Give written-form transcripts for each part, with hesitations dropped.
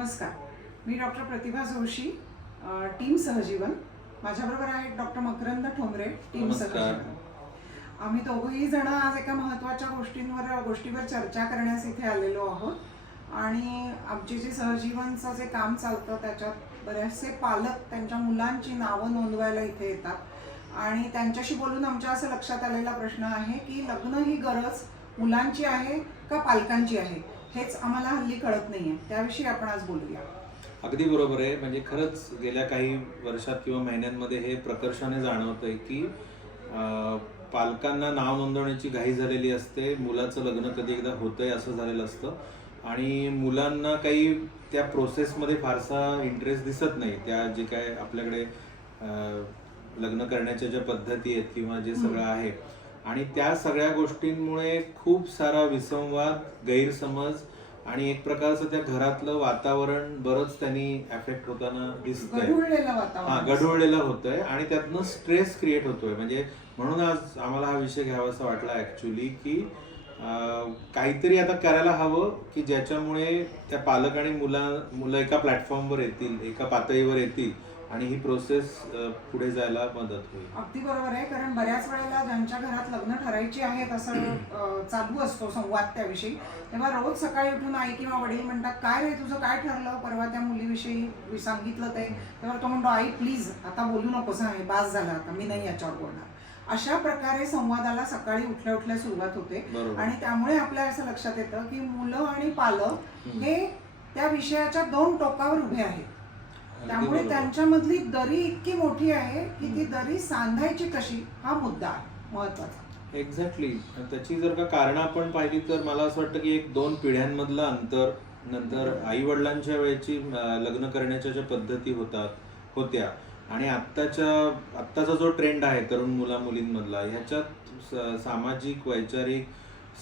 नमस्कार, मी डॉक्टर प्रतिभा जोशी, टीम सहजीवन. माझ्याबरोबर आहेत डॉक्टर मकरंद ठोंबरे, टीम सहजीवन. आम्ही दोघंही जण आज एका महत्त्वाच्या गोष्टीवर चर्चा करण्यास इथे आलेलो आहोत. आणि आमची जी सहजीवनचं जे काम चालतं त्याच्यात बरेचसे पालक त्यांच्या मुलांची नावं नोंदवायला इथे येतात आणि त्यांच्याशी बोलून आमच्या असं लक्षात आलेला प्रश्न आहे की लग्न ही गरज मुलांची आहे का पालकांची आहे, हेच आम्हाला हल्ली कळत नाहीये. त्याविषयी आपण आज बोलूया. अगदी बरोबर आहे. म्हणजे खरंच गेल्या काही वर्षात किंवा महिन्यांमध्ये हे प्रकर्षाने जाणवतंय की पालकांना नाव नोंदवण्याची घाई झालेली असते. मुलाचं लग्न कधी एकदा होतंय असं झालेलं असतं आणि मुलांना काही त्या प्रोसेसमध्ये फारसा इंटरेस्ट दिसत नाही. त्या जे काय आपल्याकडे लग्न करण्याच्या ज्या पद्धती आहेत किंवा जे सगळं आहे, आणि त्या सगळ्या गोष्टींमुळे खूप सारा विसंवाद, गैरसमज आणि एक प्रकारचं त्या घरातलं वातावरण बरंच त्यांनी अफेक्ट होताना दिसतंय. गढूळलेलं होतंय आणि त्यातनं स्ट्रेस क्रिएट होतोय. म्हणजे म्हणून आज आम्हाला हा विषय घ्यावासा वाटला ऍक्च्युली की काहीतरी आता करायला हवं की ज्याच्यामुळे त्या पालक आणि मुलं एका प्लॅटफॉर्मवर येतील, एका पातळीवर येतील आणि ही प्रोसेस पुढे जायला मदत होईल. अगदी बरोबर आहे. कारण बऱ्याच वेळेला ज्यांच्या घरात लग्न ठरायची आहेत असं चालू असतो संवाद त्याविषयी, तेव्हा रोज सकाळी उठून आई किंवा वडील म्हणतात, काय रे तुझं काय ठरलं, परवा त्या मुलीविषयी सांगितलं ते. तेव्हा तो म्हणतो, आई प्लीज आता बोलू नकोस, आहे बास झाला, आता मी नाही याच्यावर बोलणार. अशा प्रकारे संवादाला सकाळी उठल्या उठल्या सुरुवात होते आणि त्यामुळे आपल्या असं लक्षात येतं की मुलं आणि पालक हे त्या विषयाच्या दोन टोकावर उभे आहेत. त्यामुळे त्यांच्यामधली दरी इतकी मोठी आहे की ती दरी सांधायची कशी हा मुद्दा आहे महत्वाचा. एक्झॅक्टली. त्याची जर का कारणं आपण पाहिली तर मला असं वाटतं की 1-2 पिढ्यांमधलं अंतर, नंतर आई वडिलांच्या वेळेची लग्न करण्याच्या ज्या पद्धती होत्या आणि आत्ताचा जो ट्रेंड आहे तरुण मुला मुलींमधला, ह्याच्यात सामाजिक, वैचारिक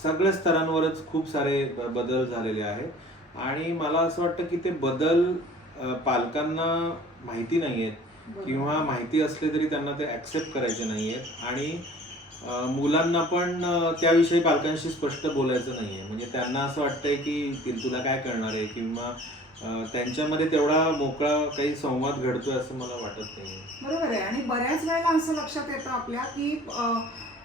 सगळ्या स्तरांवरच खूप सारे बदल झालेले आहेत. आणि मला असं वाटतं की ते बदल पालकांना माहिती नाही आहेत किंवा माहिती असले तरी त्यांना ते ऍक्सेप्ट करायचे नाही आहेत. आणि मुलांना पण त्याविषयी पालकांशी स्पष्ट बोलायचं नाहीये. म्हणजे त्यांना असं वाटतंय की तुला काय करणार आहे, किंवा त्यांच्यामध्ये तेवढा मोकळा काही संवाद घडतोय असं मला वाटत नाही. बरोबर आहे. आणि बऱ्याच वेळेला असं लक्षात येतं आपल्या की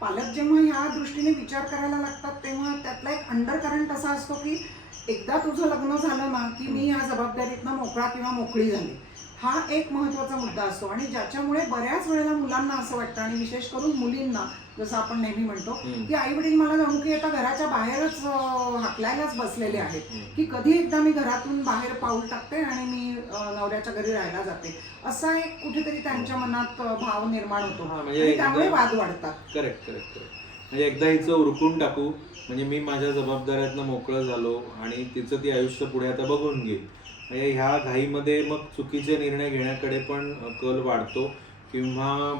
पालक जेव्हा ह्या दृष्टीने विचार करायला लागतात तेव्हा त्यातला एक अंडर करंट असा असतो की एकदा तुझं लग्न झालं ना की मी ह्या जबाबदारीतनं मोकळा किंवा मोकळी झाली, हा एक महत्वाचा मुद्दा असतो. आणि ज्याच्यामुळे बऱ्याच वेळेला मुलांना असं वाटतं, आणि विशेष करून मुलींना, जसं आपण नेहमी म्हणतो की आई वडील मला जणू की आता घराच्या बाहेरच हाकलायलाच बसलेले आहेत, की कधी एकदा मी घरातून बाहेर पाऊल टाकते आणि मी नवऱ्याच्या घरी राहायला जाते, असा एक कुठेतरी त्यांच्या मनात भाव निर्माण होतो आणि त्यामुळे वाद वाढतात. करेक्ट. म्हणजे एकदा हिचं उरकून टाकू, म्हणजे मी माझ्या जबाबदाऱ्यातनं मोकळं झालो आणि तिचं ती आयुष्य पुढे आता बघून घेईल. म्हणजे ह्या घाईमध्ये मग चुकीचे निर्णय घेण्याकडे पण कल वाढतो किंवा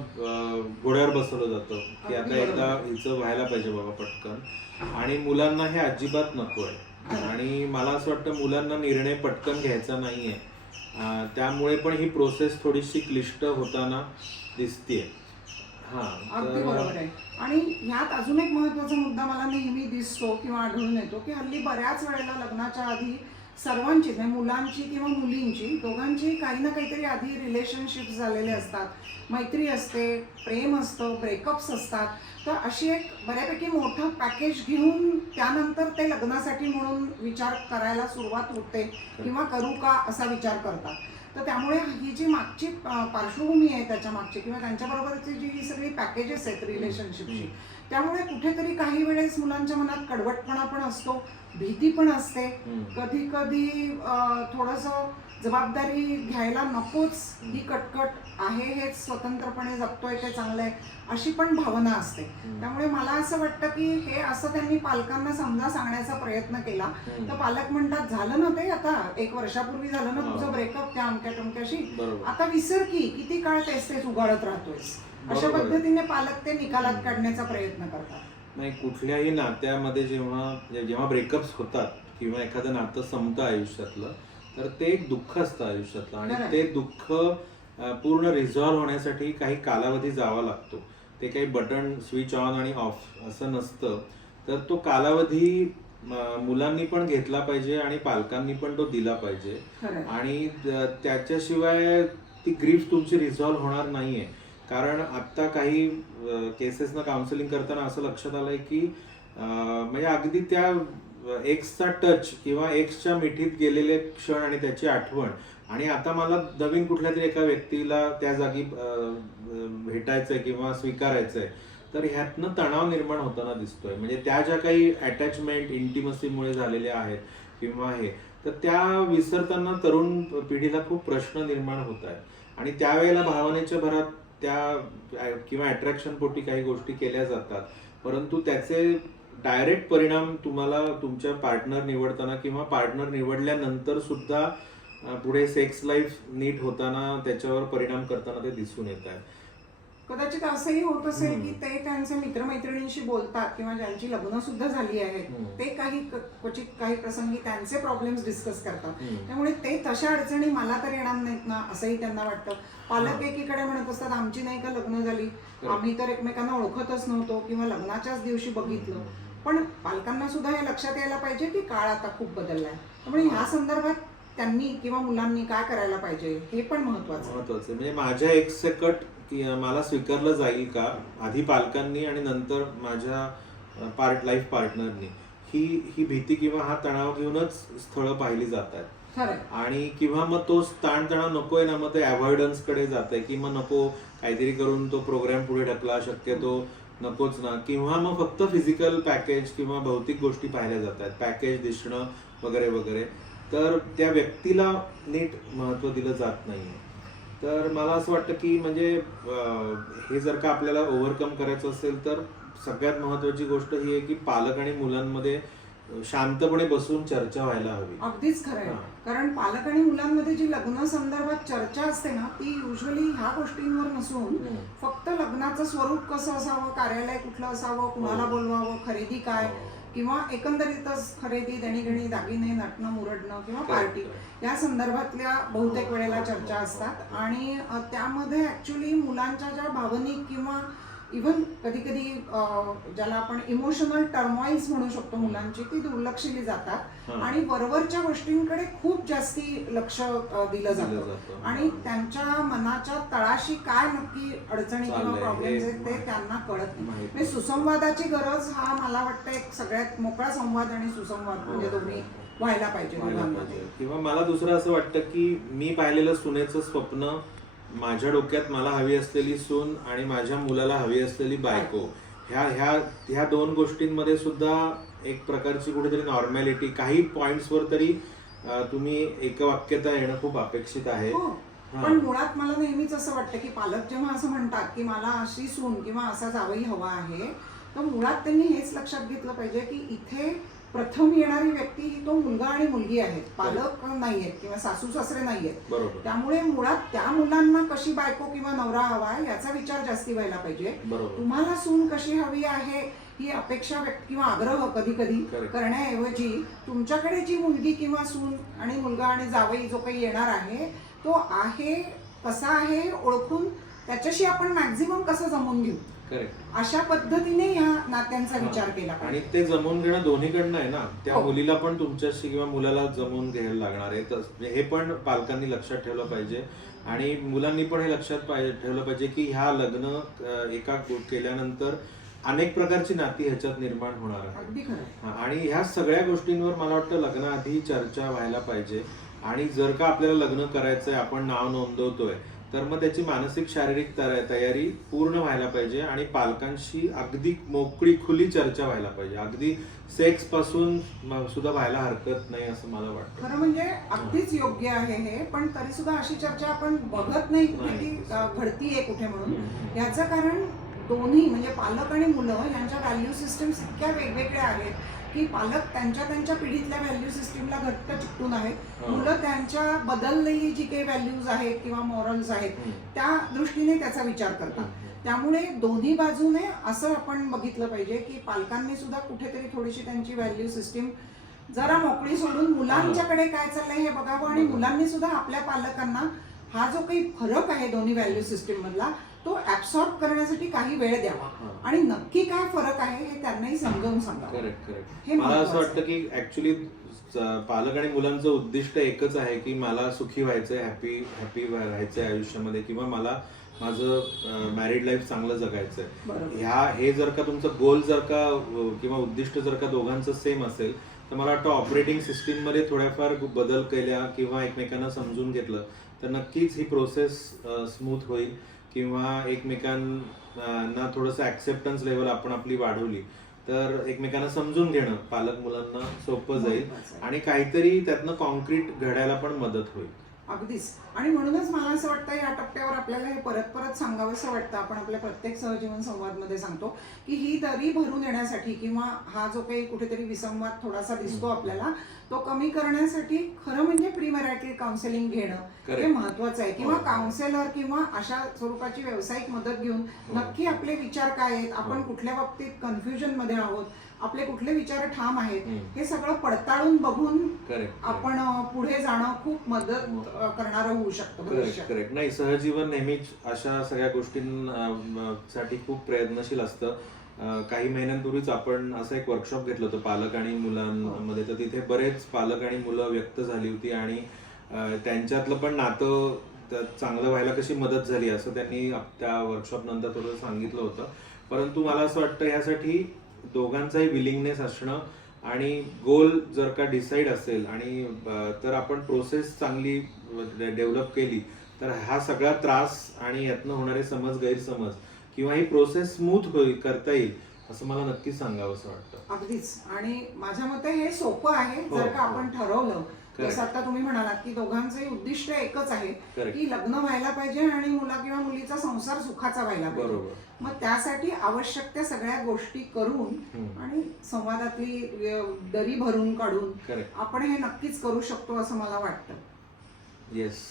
घोड्यावर बसवलं जातं की आता एकदा हिचं व्हायला पाहिजे बाबा पटकन. आणि मुलांना हे अजिबात नको आहे. आणि मला असं वाटतं मुलांना निर्णय पटकन घ्यायचा नाहीये. त्यामुळे पण ही प्रोसेस थोडीशी क्लिष्ट होताना दिसतेय. अगदी बरोबर आहे. आणि ह्यात अजून एक महत्वाचा मुद्दा मला नेहमी दिसतो किंवा आढळून येतो की हल्ली बऱ्याच वेळेला लग्नाच्या आधी सर्वांची, मुलांची किंवा मुलींची, दोघांची काही ना काहीतरी आधी रिलेशनशिप झालेले असतात, मैत्री असते, प्रेम असतं, ब्रेकअप्स असतात. तर अशी एक बऱ्यापैकी मोठं पॅकेज घेऊन त्यानंतर ते लग्नासाठी म्हणून विचार करायला सुरुवात होते किंवा करू का असा विचार करतात. तर त्यामुळे ही जी मागची पार्श्वभूमी आहे त्याच्या मागची किंवा त्यांच्याबरोबरची जी सगळी पॅकेजेस आहेत रिलेशनशिपची, त्यामुळे कुठेतरी काही वेळेस मुलांच्या मनात कडवटपणा पण असतो, भीती पण असते, कधी कधी थोडंसं जबाबदारी घ्यायला नकोच, ही कटकट आहे, हेच स्वतंत्रपणे जगतोय ते चांगलं आहे, अशी पण भावना असते. त्यामुळे मला असं वाटतं की हे असं त्यांनी पालकांना समजा सांगण्याचा प्रयत्न केला तर पालक म्हणतात, झालं ना ते, आता 1 वर्षापूर्वी झालं ना तुझं ब्रेकअप त्या अमक्या टमक्याशी, आता विसर की, किती काळ तेच उगाळत राहतोयस. अशा पद्धतीने पालक ते निकालात काढण्याचा प्रयत्न करतात. नाही, कुठल्याही नात्यामध्ये जेव्हा ब्रेकअप्स होतात किंवा एखादं नातं संपतं आयुष्यातलं, तर ते एक दुःख असतं आयुष्यातलं. आणि ते दुःख पूर्ण रिझॉल्व्ह होण्यासाठी काही कालावधी जावा लागतो. ते काही बटन स्विच ऑन आणि ऑफ असं नसतं. तर तो कालावधी मुलांनी पण घेतला पाहिजे आणि पालकांनी पण तो दिला पाहिजे. खरंय. आणि त्याच्याशिवाय ती ग्रीफ तुमची रिझॉल्व्ह होणार नाहीये. कारण आता काही केसेसना काउन्सिलिंग करताना असं लक्षात आलंय की म्हणजे अगदी त्या एक्सचा टच किंवा एक्सच्या मिठीत गेलेले क्षण आणि त्याची आठवण, आणि आता मला नवीन कुठल्या तरी एका व्यक्तीला त्या जागी भेटायचंय किंवा स्वीकारायचंय, तर ह्यातनं तणाव निर्माण होताना दिसतोय. म्हणजे त्या ज्या काही अटॅचमेंट इंटिमसीमुळे झालेल्या आहेत किंवा हे, तर त्या विसरताना तरुण पिढीला खूप प्रश्न निर्माण होत आहेत. आणि त्यावेळेला भावनेच्या भरात त्या किंवा अट्रॅक्शन पोटी काही गोष्टी केल्या जातात, परंतु त्याचे डायरेक्ट परिणाम तुम्हाला तुमच्या पार्टनर निवडताना किंवा पार्टनर निवडल्यानंतर सुद्धा पुढे सेक्स लाईफ नीट होताना त्याच्यावर परिणाम करताना ते दिसून येत आहे. कदाचित असंही होत असेल की ते त्यांचे मित्रमैत्रिणींशी बोलतात किंवा ज्यांची लग्न सुद्धा झाली आहेत, ते काही क्वचित काही प्रसंगी त्यांचे प्रॉब्लेम्स डिस्कस करतात. त्यामुळे ते तशा अडचणी मला तर येणार नाहीत ना असंही त्यांना वाटतं. पालक एकीकडे म्हणत असतात आमची नाही का लग्न झाली, आम्ही तर एकमेकांना ओळखतच नव्हतो किंवा लग्नाच्याच दिवशी बघितलं. पण पालकांना सुद्धा हे लक्षात यायला पाहिजे की काळ आता खूप बदललाय. त्यामुळे ह्या संदर्भात त्यांनी किंवा मुलांनी काय करायला पाहिजे हे पण महत्वाचं. म्हणजे माझ्या एक्सकट की मला स्वीकारलं जाईल का, आधी पालकांनी आणि नंतर माझ्या लाईफ पार्टनरनी, ही भीती किंवा हा तणाव घेऊनच स्थळं पाहिली जात आहेत. आणि किंवा मग तो ताणतणाव नकोय ना, मग ते अव्हॉइडन्स कडे जात आहे की मग नको काहीतरी करून तो प्रोग्राम पुढे ढकला, शक्यतो नकोच ना, किंवा मग फक्त फिजिकल पॅकेज किंवा भौतिक गोष्टी पाहिल्या जात आहेत, पॅकेज दिसणं वगैरे वगैरे, तर त्या व्यक्तीला नीट महत्व दिलं जात नाहीये. तर मला असं वाटतं की म्हणजे हे जर का आपल्याला ओव्हरकम करायचं असेल तर सगळ्यात महत्वाची गोष्ट ही आहे की पालक आणि मुलांमध्ये शांतपणे बसून चर्चा व्हायला हवी. अगदीच खरं आहे. कारण पालक आणि मुलांमध्ये जी लग्न संदर्भात चर्चा असते ना, ती युजली ह्या गोष्टींवर नसून फक्त लग्नाचं स्वरूप कसं असावं, कार्यालय कुठलं असावं, कुणाला बोलवावं, खरेदी काय, किंवा एकंदरीतच खरेदी, देणीघेणी, दागिने, नटणं मुरडणं किंवा पार्टी, या संदर्भातल्या बहुतेक वेळेला चर्चा असतात. आणि त्यामध्ये ऍक्च्युली मुलांच्या ज्या भावनिक किंवा इव्हन कधी कधी ज्याला आपण इमोशनल टर्मॉइल्स म्हणू शकतो मुलांची, ती दुर्लक्षिली जातात आणि वरवरच्या गोष्टींकडे खूप जास्ती लक्ष दिलं जातं. आणि त्यांच्या मनाच्या तळाशी काय नक्की अडचणी किंवा प्रॉब्लेम्स आहेत ते त्यांना कळत नाही. म्हणजे सुसंवादाची गरज हा मला वाटतं एक सगळ्यात मोकळा संवाद आणि सुसंवाद म्हणजे दोन्ही व्हायला पाहिजे मुलांमध्ये. किंवा मला दुसरं असं वाटतं की मी पाहिलेलं सुनेचं स्वप्न, माझ्या डोक्यात मला हवी असलेली सून आणि माझ्या मुलाला हवी असलेली बायको, ह्या दोन गोष्टींमध्ये सुद्धा एक प्रकारची कुठेतरी नॉर्मॅलिटी, काही पॉइंट्सवर तरी तुम्ही एकवाक्यता येणं खूप अपेक्षित आहे. पण मुळात मला नेहमीच असं वाटतं की पालक जेव्हा असं म्हणतात की मला अशी सून किंवा असा जावई हवा आहे, तर मुळात त्यांनी हेच लक्षात घेतलं पाहिजे की इथे प्रथम येणारी व्यक्ती ही तो मुलगा आणि मुलगी आहेत, पालक नाहीयेत किंवा सासू सासरे नाहीयेत. त्यामुळे मुळात त्या मुलांना कशी बायको किंवा नवरा हवा याचा विचार जास्ती व्हायला पाहिजे. तुम्हाला सून कशी हवी आहे ही अपेक्षा व्यक्त किंवा आग्रह कधी कधी करण्याऐवजी तुमच्याकडे जी मुलगी किंवा सून आणि मुलगा आणि जावई जो काही येणार आहे तो आहे कसा आहे ओळखून त्याच्याशी आपण मॅक्झिमम कसं जमून घेऊ, अशा पद्धतीने या नात्यांचा विचार केला पाहिजे. आणि ते जमवून घेणं दोन्हीकडनं आहे ना, त्या मुलीला पण तुमच्याशी किंवा मुलाला जमवून घ्यायला लागणार आहे, तर हे पण पालकांनी लक्षात ठेवलं पाहिजे. आणि मुलांनी पण हे लक्षात ठेवलं पाहिजे की ह्या लग्न एका केल्यानंतर अनेक प्रकारची नाती ह्याच्यात निर्माण होणार आहे. आणि ह्या सगळ्या गोष्टींवर मला वाटतं लग्नाआधी चर्चा व्हायला पाहिजे. आणि जर का आपल्याला लग्न करायचंय, आपण नाव नोंदवतोय, तर मग त्याची मानसिक शारीरिक तयारी पूर्ण व्हायला पाहिजे. आणि पालकांशी अगदी मोकळी खुली चर्चा व्हायला पाहिजे. अगदी सेक्स पासून सुद्धा व्हायला हरकत नाही असं मला वाटतं. खरं म्हणजे अगदीच योग्य आहे हे, पण तरी सुद्धा अशी चर्चा आपण बघत नाही कुठे की घडतीये कुठे म्हणून. याचं कारण दोन्ही म्हणजे पालक आणि मुलं यांच्या व्हॅल्यू सिस्टम्स इतक्या वेगवेगळ्या आहेत की पालक त्यांच्या पिढीतल्या व्हॅल्यू सिस्टीमला घट्ट चिकटून आहेत, मुलं त्यांच्या बदललेली जी काही व्हॅल्यूज आहेत किंवा मॉरल्स आहेत त्या दृष्टीने त्याचा विचार करतात. त्यामुळे दोन्ही बाजूने असं आपण बघितलं पाहिजे की पालकांनी सुद्धा कुठेतरी थोडीशी त्यांची व्हॅल्यू सिस्टीम जरा मोकळी सोडून मुलांच्याकडे काय चाललंय हे बघावं. आणि मुलांनी सुद्धा आपल्या पालकांना हा जो काही फरक आहे दोन्ही व्हॅल्यू सिस्टीम मधला तो ऍब्सॉर्ब करण्यासाठी काही वेळ द्यावा हां. आणि नक्की काय फरक आहे हे त्यांनाही समजावून सांगावं. Correct correct. हे मला असं महत्त्वाचं वाटतं की ऍक्च्युली पालक आणि मुलांचं उद्दिष्ट एकच आहे की मला सुखी व्हायचंय, हॅपी हॅपी राहायचंय आयुष्यामध्ये, किंवा मला माझं मॅरिड लाईफ चांगलं जगायचंय. बरोबर. हे जर का तुमचं गोल जर का किंवा उद्दिष्ट जर का दोघांचं सेम असेल, तर मला वाटतं ऑपरेटिंग सिस्टीममध्ये थोड्याफार बदल केल्या किंवा एकमेकांना समजून घेतलं तर नक्कीच ही प्रोसेस स्मूथ होईल, किंवा एकमेकांना थोडंसं ऍक्सेप्टन्स लेवल आपण आपली वाढवली तर एकमेकांना समजून घेणं पालक मुलांना सोपं जाईल महत्त्वाचं आहे. आणि काहीतरी त्यातनं कॉन्क्रीट घडायला पण मदत होईल. अगदीच. आणि म्हणूनच मला असं वाटतं या टप्प्यावर आपल्याला हे परत परत सांगावंसं वाटतं. आपण आपल्या प्रत्येक सहजीवन संवादमध्ये सांगतो की ही दरी भरून येण्यासाठी किंवा हा जो काही कुठेतरी विसंवाद थोडासा दिसतो आपल्याला, तो कमी करण्यासाठी खरं म्हणजे प्री मॅरिटल काउन्सिलिंग घेणं हे Correct. महत्वाचं आहे. किंवा हो. काउन्सिलर किंवा अशा स्वरूपाची व्यावसायिक मदत घेऊन हो. नक्की आपले विचार काय आहेत, आपण हो. कुठल्या बाबतीत कन्फ्युजन मध्ये आहोत, आपले कुठले विचार ठाम आहेत, हम्म. हे सगळं पडताळून बघून करेक्ट आपण पुढे जाणं खूप मदत करणारं होऊ शकतं करेक्ट भविष्यात. करेक्ट. नाही, सहजीवन नेहमीच अशा सगळ्या गोष्टींसाठी खूप प्रयत्नशील असतं. काही महिन्यांपूर्वीच आपण असं एक वर्कशॉप घेतलं होतं पालक आणि मुलांमध्ये, तर तिथे बरेच पालक आणि मुलं व्यक्त झाली होती आणि त्यांच्यातलं पण नातं चांगलं व्हायला कशी मदत झाली असं त्यांनी त्या वर्कशॉप नंतर थोडं सांगितलं होतं. परंतु मला असं वाटतं ह्यासाठी दोघांचाही विलिंगनेस असणं आणि गोल जर का डिसाईड असेल आणि तर आपण प्रोसेस चांगली डेव्हलप केली तर हा सगळा त्रास आणि यातनं होणारे गैरसमज किंवा ही प्रोसेस स्मूथ करता येईल असं मला नक्कीच सांगावं असं वाटतं. अगदीच. आणि माझ्या मते हे सोपं आहे हो, जर का हो. आपण ठरवलं. Correct. जसं आता तुम्ही म्हणालात की दोघांचंही उद्दिष्ट एकच आहे Correct. की लग्न व्हायला पाहिजे आणि मुला किंवा मुलीचा संसार सुखाचा व्हायला पाहिजे. बरोबर. मग त्यासाठी आवश्यक त्या सगळ्या गोष्टी करून हम्म. आणि संवादातली दरी भरून काढून Correct. आपण हे नक्कीच करू शकतो असं मला वाटतं. येस.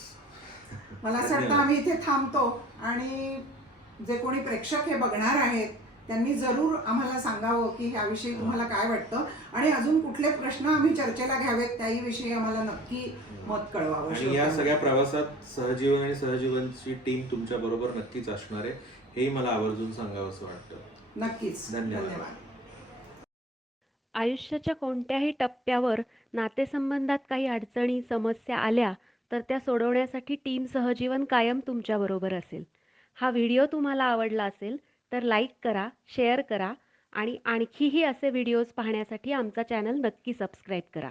मला असं वाटतं आम्ही इथे थांबतो आणि जे कोणी प्रेक्षक हे बघणार आहेत त्यांनी जरूर आम्हाला सांगावं की याविषयी तुम्हाला काय वाटतं आणि अजून कुठले प्रश्न आम्ही चर्चेला घ्यावेत त्याही विषयी आम्हाला नक्की मत कळवावं. आणि या श्रोत्यांना. सगळ्या प्रवासात सहजीवन आणि सहजीवनची टीम तुमच्या बरोबर नक्कीच असणार आहे, हेही मला आवर्जून सांगावं असं वाटतं. नक्कीच. धन्यवाद. धन्यवाद. आयुष्याच्या कोणत्याही टप्प्यावर नातेसंबंधात काही अडचणी, समस्या आल्या तर त्या सोडवण्यासाठी टीम सहजीवन कायम तुमच्याबरोबर असेल. हा व्हिडिओ तुम्हाला आवडला असेल तर लाईक करा, शेअर करा आणि आणखीही असे व्हिडिओज पाहण्यासाठी आमचा चॅनल नक्की सबस्क्राईब करा.